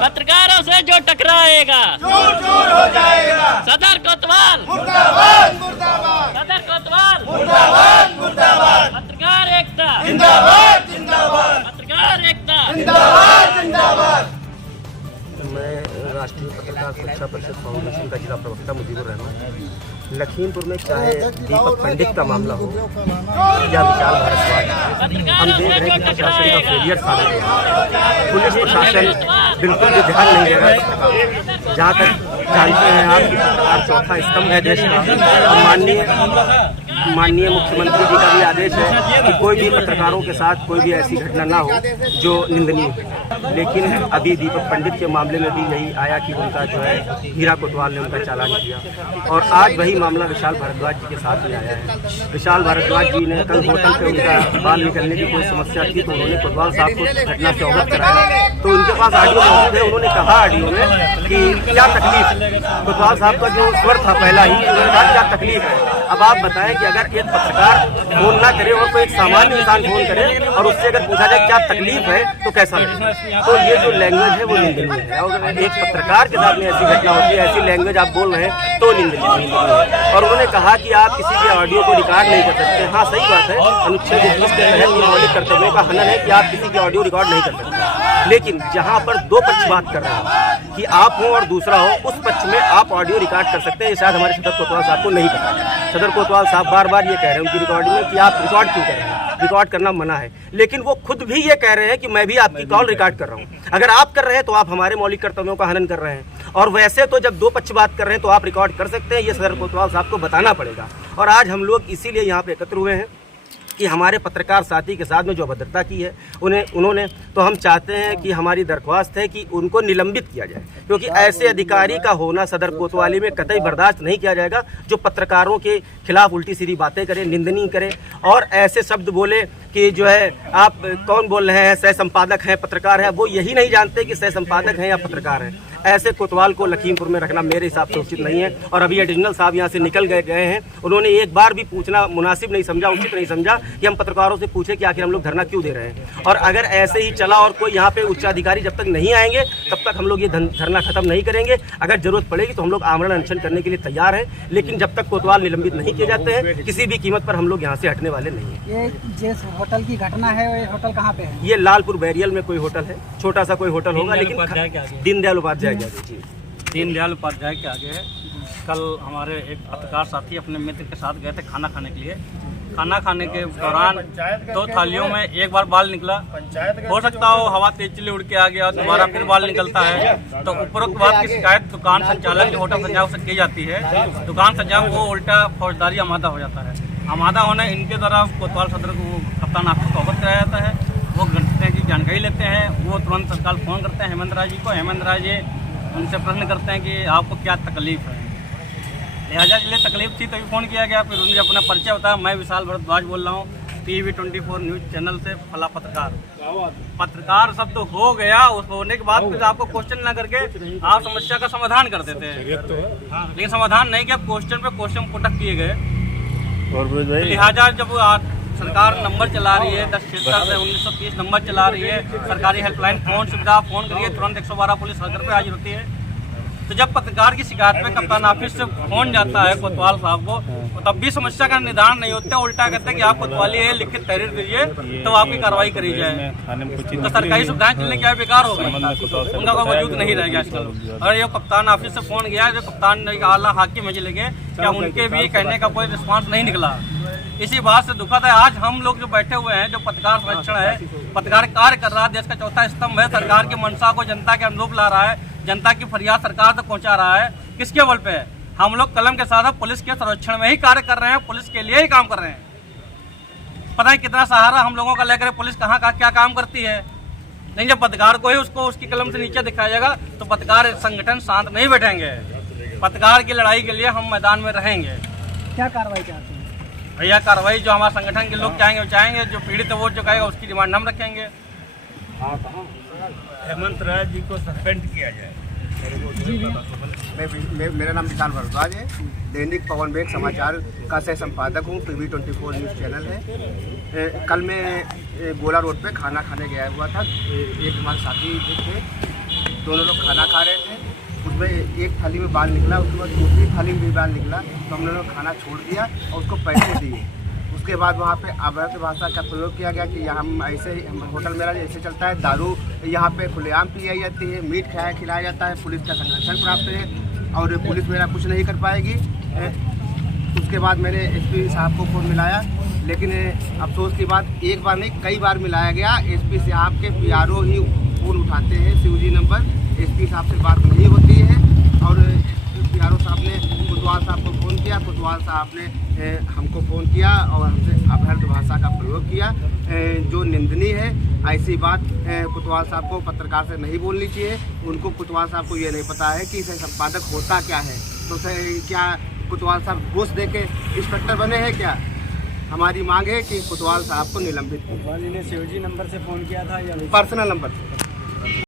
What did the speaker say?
पत्रकारों से जो टकराएगा चूर हो जाएगा। सदर कोतवाल मुर्दाबाद मुर्दाबाद, सदर कोतवाल मुर्दाबाद मुर्दाबाद, पत्रकार एकता जिंदाबाद जिंदाबाद, पत्रकार एकता जिंदाबाद जिंदाबाद। मैं राष्ट्रीय पत्रकार सुरक्षा परिषद फाउंडेशन का जिला प्रवक्ता मुजीबुर रहमान। लखीमपुर में चाहे दीपक पंडित का मामला हो या विशाल भारद्वाज, हम देख रहे हैं कि प्रशासन का फेलियर साबित है। पुलिस प्रशासन बिल्कुल भी ध्यान नहीं दे रहा है पत्रकारों। जहाँ तक जानते हैं आप कि पत्रकार चौथा स्तंभ है देश का। माननीय मुख्यमंत्री जी का भी आदेश है कि कोई भी पत्रकारों के साथ कोई भी ऐसी घटना ना हो जो निंदनीय हो। लेकिन अभी दीपक पंडित के मामले में भी यही आया कि उनका जो है हीरा कोतवाल ने उनका चालान किया, और आज वही मामला विशाल भारद्वाज जी के साथ में आया है। विशाल भारद्वाज जी ने कल होटल पे उनका बाल निकलने की कोई समस्या थी तो उन्होंने कोतवाल साहब को घटना से अवगत कराया। तो उनके पास ऑडियो मौजूद है। उन्होंने कहा ऑडियो में कि क्या तकलीफ, कोतवाल साहब का जो स्वर था पहला ही, उन्होंने कहा क्या तकलीफ है। अब आप बताएं कि अगर एक पत्रकार फोन ना करे और कोई एक सामान्य इंसान फोन करे और उससे अगर पूछा जाए क्या तकलीफ है तो कैसा लगे। तो ये जो लैंग्वेज है वो निंदनीय है। अगर एक पत्रकार के साथ में ऐसी घटना होती है, ऐसी लैंग्वेज आप बोल रहे हैं तो निंदनीय है। और उन्होंने कहा कि आप किसी के ऑडियो को रिकॉर्ड नहीं कर सकते। हाँ सही बात है, अनुच्छेद 21 के तहत मौलिक कर्तव्यों का हनन है कि आप किसी के ऑडियो रिकॉर्ड नहीं कर सकते। लेकिन जहाँ पर दो पक्ष बात कर रहे हैं कि आप हो और दूसरा हो, उस पक्ष में आप ऑडियो रिकॉर्ड कर सकते हैं। ये शायद हमारे सदर कोतवाल साहब को नहीं पता। सदर कोतवाल साहब बार बार ये कह रहे हैं उनकी रिकॉर्डिंग में कि आप रिकॉर्ड क्यों कर रहे हैं, रिकॉर्ड करना मना है। लेकिन वो खुद भी ये कह रहे हैं कि मैं भी आपकी कॉल रिकॉर्ड कर रहा हूँ। अगर आप कर रहे हैं तो आप हमारे मौलिक कर्तव्यों का हनन कर रहे हैं। और वैसे तो जब दो पक्ष बात कर रहे हैं तो आप रिकॉर्ड कर सकते हैं, ये सदर कोतवाल साहब को बताना पड़ेगा। और आज हम लोग इसीलिए यहाँ पे एकत्र हुए हैं कि हमारे पत्रकार साथी के साथ में जो अभद्रता की है उन्होंने, तो हम चाहते हैं कि हमारी दरख्वास्त है कि उनको निलंबित किया जाए, क्योंकि ऐसे अधिकारी का होना सदर कोतवाली में कतई बर्दाश्त नहीं किया जाएगा जो पत्रकारों के खिलाफ उल्टी सीधी बातें करे, निंदनीय करे और ऐसे शब्द बोले कि जो है आप कौन बोल रहे हैं, सह संपादक हैं, पत्रकार है। वो यही नहीं जानते कि सह संपादक हैं या पत्रकार हैं। ऐसे कोतवाल को लखीमपुर में रखना मेरे हिसाब से उचित नहीं है। और अभी एडिशनल साहब यहाँ से निकल गए हैं, उन्होंने एक बार भी पूछना मुनासिब नहीं समझा, उचित नहीं समझा कि हम पत्रकारों से पूछे कि आखिर हम लोग धरना क्यों दे रहे हैं। और अगर ऐसे ही चला और कोई यहाँ पे उच्चाधिकारी जब तक नहीं आएंगे तब तक हम लोग ये धरना खत्म नहीं करेंगे। अगर जरूरत पड़ेगी तो हम लोग आमरण अनशन करने के लिए तैयार हैं, लेकिन जब तक कोतवाल निलंबित नहीं किए जाते हैं किसी भी कीमत पर हम लोग यहाँ से हटने वाले नहीं है। ये जिस होटल की घटना है ये होटल कहाँ पे है? ये लालपुर बैरियल में कोई होटल है, छोटा सा कोई होटल होगा, लेकिन दीनदयाल उपाध्याय जी, दीनदयाल उपाध्याय के आगे है। कल हमारे एक पत्रकार साथी अपने मित्र के साथ गए थे खाना खाने के लिए। खाना खाने के दौरान दो थालियों में एक बार बाल निकला, हो सकता हो हवा तेज चली उड़ के आ गया, दोबारा फिर बाल निकलता है। तो उपरोक्त बात की शिकायत दुकान संचालक जो होटल संचालक से की जाती है। दुकान संचालक वो उल्टा फौजदारी आमादा हो जाता है। आमादा होने इनके द्वारा कोतवाल सदर को कप्तान ऑफिस को अवगत कराया जाता है। वो घटना की जानकारी लेते हैं, वो तुरंत तत्काल फोन करते हैं हेमंत राय जी को। हेमंत राय जी उनसे प्रश्न करते हैं कि आपको क्या तकलीफ है। लिहाजा के लिए तकलीफ थी तभी फ़ोन किया गया। फिर उन्होंने अपना परिचय बताया, मैं विशाल भारद्वाज बोल रहा हूँ TV 24 न्यूज़ चैनल से फला पत्रकार शब्द तो हो गया। उस होने के बाद फिर आपको क्वेश्चन ना करके आप समस्या का समाधान कर देते हैं, लेकिन समाधान नहीं किया, क्वेश्चन पे क्वेश्चन पुटक किए गए। लिहाजा जब सरकार नंबर चला रही है 1076 से 1930 नंबर चला रही है, सरकारी हेल्पलाइन फोन सुविधा, फोन करिए तुरंत 112 पुलिस घर पे हाजिर होती है। तो जब पत्रकार की शिकायत पे कप्तान ऑफिस से फोन जाता है कोतवाल साहब को, तो तब भी समस्या का निदान नहीं होता, उल्टा कहते हैं कि आप कोतवाली है, लिखित तहरीर दीजिए तो आपकी कार्रवाई करी जाए। तो सरकारी सुविधाएं चलने क्या बेकार हो गई, उनका कोई वजूद नहीं रह गया आजकल। और ये कप्तान ऑफिस से फोन गया, जो कप्तान आला हाकिम में चले गए, क्या उनके भी कहने का कोई रिस्पॉन्स नहीं निकला। इसी बात से दुखद है आज हम लोग जो बैठे हुए हैं, जो पत्रकार संरक्षण है, पत्रकार कार्य कर रहा है, देश का चौथा स्तंभ है, सरकार की मंशा को जनता के अनुरूप ला रहा है, जनता की फरियाद सरकार तक पहुंचा रहा है। किसके बल पे है? हम लोग कलम के साथ पुलिस के संरक्षण में ही कार्य कर रहे हैं, पुलिस के लिए ही काम कर रहे हैं। पता है कितना सहारा हम लोगों का लेकर पुलिस कहाँ का क्या काम करती है। नहीं, जब पत्रकार को ही उसको उसकी कलम से नीचे दिखाया जाएगा तो पत्रकार संगठन शांत नहीं बैठेंगे। पत्रकार की लड़ाई के लिए हम मैदान में रहेंगे। क्या कार्रवाई चाहते हैं भैया? कार्रवाई जो हमारे संगठन के लोग चाहेंगे वो चाहेंगे, जो पीड़ित है वो जो कहेगा उसकी डिमांड हम रखेंगे। हेमंत राय जी को सस्पेंड किया जाए। मेरा नाम विशाल भारद्वाज है। दैनिक पवन वेग समाचार का सह संपादक हूँ। PV24 न्यूज़ चैनल है। कल मैं गोला रोड पे खाना खाने गया हुआ था। एक हमारे साथी थे, दोनों लोग खाना खा रहे थे। उसमें एक थाली में बाल निकला, उसके बाद दूसरी थाली में भी बाल निकला, तो हम लोगों ने खाना छोड़ दिया और उसको पैसे दिए। उसके बाद वहाँ पे अवैध भाषा का प्रयोग किया गया कि हम ऐसे ही होटल मेरा ऐसे चलता है, दारू यहाँ पे खुलेआम पी जाती है, मीट खिलाया जाता है, पुलिस का संरक्षण प्राप्त है और पुलिस मेरा कुछ नहीं कर पाएगी। उसके बाद मैंने SP साहब को फ़ोन मिलाया, लेकिन अफसोस की बात एक बार नहीं कई बार मिलाया गया। SP साहब के PRO ही फ़ोन उठाते हैं, शिवजी नंबर। SP साहब से बात नहीं होती है और PRO साहब ने कोतवाल साहब को फ़ोन किया, कोतवाल साहब ने हमको फ़ोन किया और हमसे अभद्र भाषा का प्रयोग किया, जो निंदनीय है। ऐसी बात कोतवाल साहब को पत्रकार से नहीं बोलनी चाहिए। उनको कोतवाल साहब को ये नहीं पता है कि संपादक होता क्या है। तो क्या कोतवाल साहब घूस दे के इंस्पेक्टर बने हैं क्या? हमारी मांग है कि कोतवाल साहब को निलंबित करें। शिवजी नंबर से फ़ोन किया था या पर्सनल नंबर